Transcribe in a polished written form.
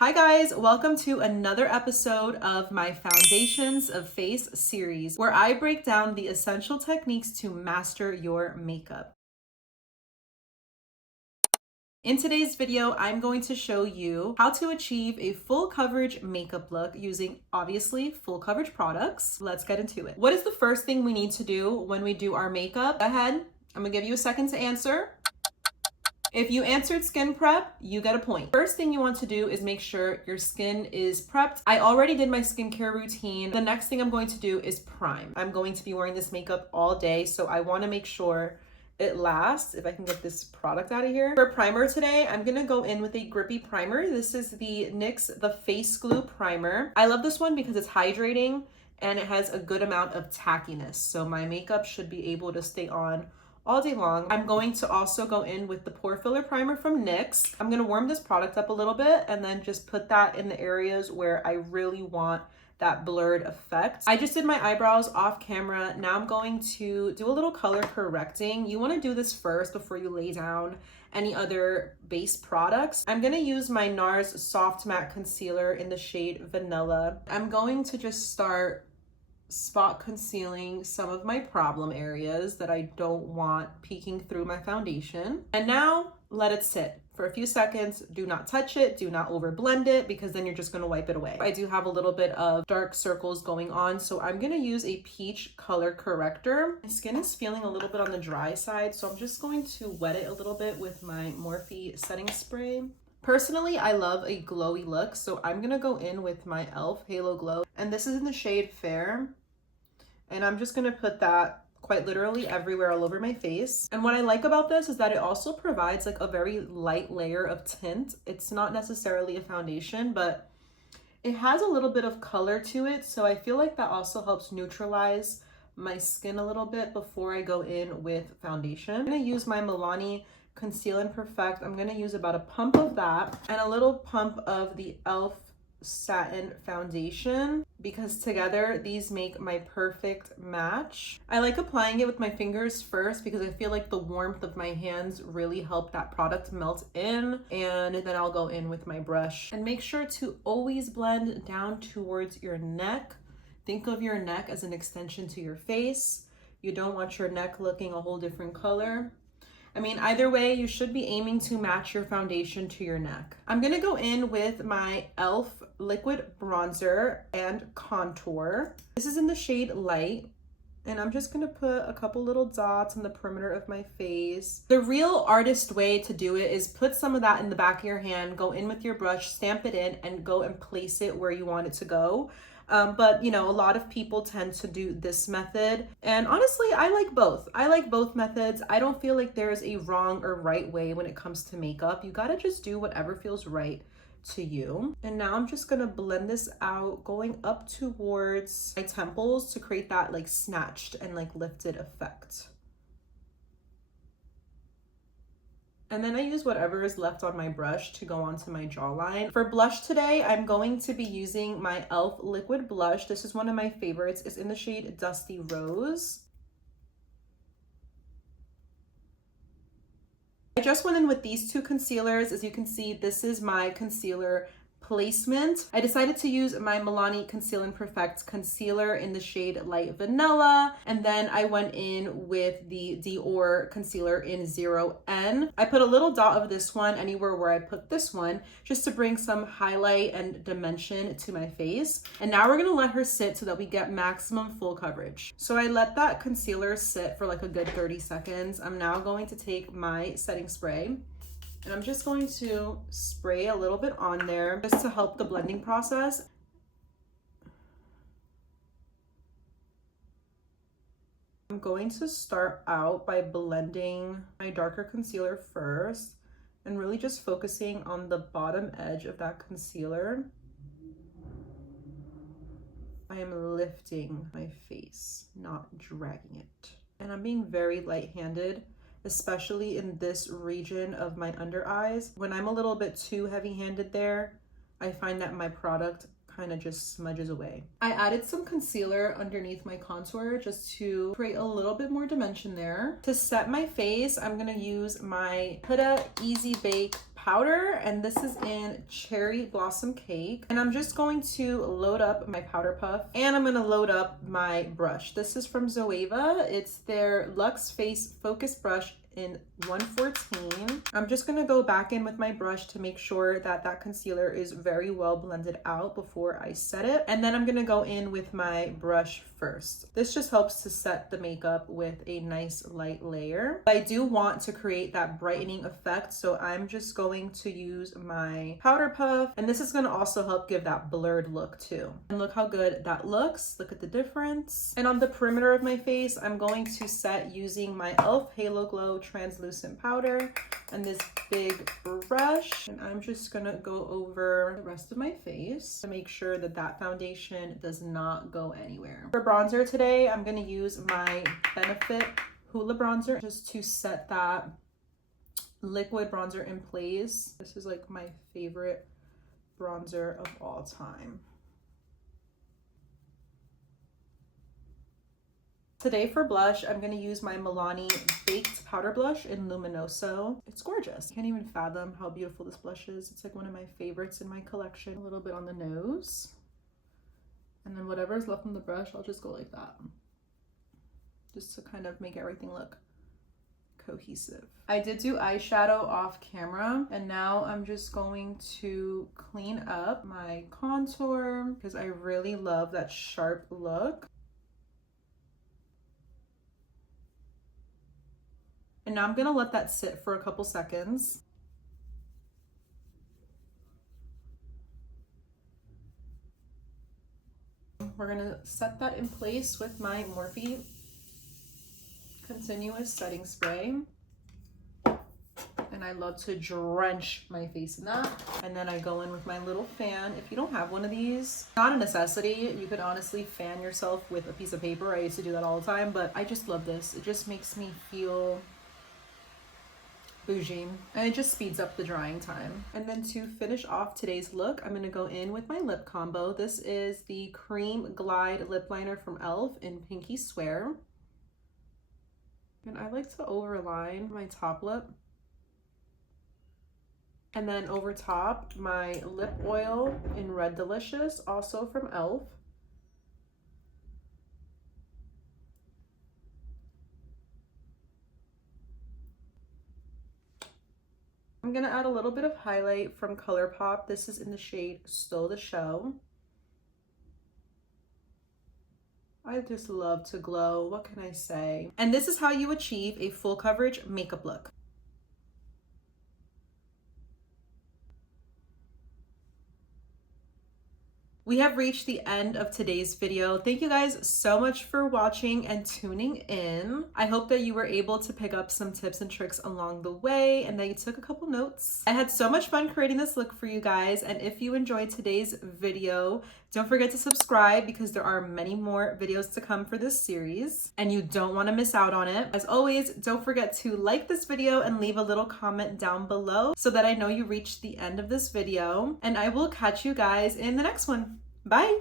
Hi guys, welcome to another episode of my Foundations of Face series, where I break down the essential techniques to master your makeup. In today's video, I'm going to show you how to achieve a full coverage makeup look using, obviously, full coverage products. Let's get into it. What is the first thing we need to do when we do our makeup? Go ahead, I'm gonna give you a second to answer. If you answered skin prep, you get a point. First thing you want to do is make sure your skin is prepped. I already did my skincare routine. The next thing I'm going to do is prime. I'm going to be wearing this makeup all day, so I want to make sure it lasts. If I can get this product out of here. For primer today, I'm gonna go in with a grippy primer. This is the NYX The Face Glue Primer. I love this one because it's hydrating and it has a good amount of tackiness, so my makeup should be able to stay on all day long. I'm going to also go in with the Pore Filler Primer from NYX. I'm gonna warm this product up a little bit and then just put that in the areas where I really want that blurred effect. I just did my eyebrows off camera. Now I'm going to do a little color correcting. You wanna do this first before you lay down any other base products. I'm gonna use my NARS Soft Matte Concealer in the shade Vanilla. I'm going to just start spot concealing some of my problem areas that I don't want peeking through my foundation. And now let it sit for a few seconds. Do not touch it, do not over blend it, because then you're just gonna wipe it away. I do have a little bit of dark circles going on, so I'm gonna use a peach color corrector. My skin is feeling a little bit on the dry side, so I'm just going to wet it a little bit with my Morphe setting spray. Personally, I love a glowy look, so I'm gonna go in with my e.l.f. Halo Glow, and this is in the shade Fair. And I'm just gonna put that quite literally everywhere all over my face. And what I like about this is that it also provides like a very light layer of tint. It's not necessarily a foundation, but it has a little bit of color to it. So I feel like that also helps neutralize my skin a little bit before I go in with foundation. I'm gonna use my Milani Conceal and Perfect. I'm gonna use about a pump of that and a little pump of the e.l.f. Satin Foundation, because together these make my perfect match. I like applying it with my fingers first because I feel like the warmth of my hands really help that product melt in, and then I'll go in with my brush. And make sure to always blend down towards your neck. Think of your neck as an extension to your face. You don't want your neck looking a whole different color. I mean, either way, you should be aiming to match your foundation to your neck. I'm gonna go in with my e.l.f. Liquid Bronzer and Contour. This is in the shade Light, and I'm just gonna put a couple little dots on the perimeter of my face. The real artist way to do it is put some of that in the back of your hand, go in with your brush, stamp it in, and go and place it where you want it to go. But you know, a lot of people tend to do this method, and honestly, I like both. I like both methods. I don't feel like there's a wrong or right way when it comes to makeup. You gotta just do whatever feels right to you. And now I'm just gonna blend this out, going up towards my temples to create that like snatched and like lifted effect. And then I use whatever is left on my brush to go onto my jawline. For blush today, I'm going to be using my e.l.f. Liquid Blush. This is one of my favorites. It's in the shade Dusty Rose. I just went in with these two concealers. As you can see, this is my concealer placement. I decided to use my Milani Conceal and Perfect concealer in the shade Light Vanilla, and then I went in with the Dior concealer in 0N. I put a little dot of this one anywhere where I put this one, just to bring some highlight and dimension to my face. And now we're gonna let her sit so that we get maximum full coverage. So I let that concealer sit for like a good 30 seconds. I'm now going to take my setting spray, and I'm just going to spray a little bit on there just to help the blending process. I'm going to start out by blending my darker concealer first and really just focusing on the bottom edge of that concealer. I am lifting my face, not dragging it. And I'm being very light-handed, especially in this region of my under eyes. When I'm a little bit too heavy-handed there, I find that my product kind of just smudges away. I added some concealer underneath my contour just to create a little bit more dimension there. To set my face, I'm gonna use my Huda Easy Bake powder, and this is in Cherry Blossom Cake. And I'm just going to load up my powder puff, and I'm gonna load up my brush. This is from Zoeva. It's their Luxe Face Focus Brush in 114. I'm just gonna go back in with my brush to make sure that that concealer is very well blended out before I set it. And then I'm gonna go in with my brush first. This just helps to set the makeup with a nice light layer. I do want to create that brightening effect, so I'm just going to use my powder puff, and this is gonna also help give that blurred look too. And look how good that looks. Look at the difference. And on the perimeter of my face, I'm going to set using my e.l.f. Halo Glow translucent powder and this big brush, and I'm just gonna go over the rest of my face to make sure that that foundation does not go anywhere. For bronzer today, I'm gonna use my Benefit Hoola bronzer just to set that liquid bronzer in place. This is like my favorite bronzer of all time. Today for blush, I'm going to use my Milani Baked Powder Blush in Luminoso. It's gorgeous. I can't even fathom how beautiful this blush is. It's like one of my favorites in my collection. A little bit on the nose. And then whatever's left on the brush, I'll just go like that. Just to kind of make everything look cohesive. I did do eyeshadow off camera, and now I'm just going to clean up my contour because I really love that sharp look. And now I'm gonna let that sit for a couple seconds. We're gonna set that in place with my Morphe Continuous Setting Spray. And I love to drench my face in that. And then I go in with my little fan. If you don't have one of these, not a necessity. You could honestly fan yourself with a piece of paper. I used to do that all the time, but I just love this. It just makes me feel bougie, and it just speeds up the drying time. And then to finish off today's look, I'm gonna go in with my lip combo. This is the Cream Glide Lip Liner from e.l.f. in Pinky Swear. And I like to overline my top lip. And then over top, my lip oil in Red Delicious, also from e.l.f. I'm gonna add a little bit of highlight from ColourPop. This is in the shade Stole the Show. I just love to glow. What can I say? And this is how you achieve a full coverage makeup look. We have reached the end of today's video. Thank you guys so much for watching and tuning in. I hope that you were able to pick up some tips and tricks along the way and that you took a couple notes. I had so much fun creating this look for you guys, and if you enjoyed today's video, don't forget to subscribe because there are many more videos to come for this series and you don't want to miss out on it. As always, don't forget to like this video and leave a little comment down below so that I know you reached the end of this video, and I will catch you guys in the next one. Bye!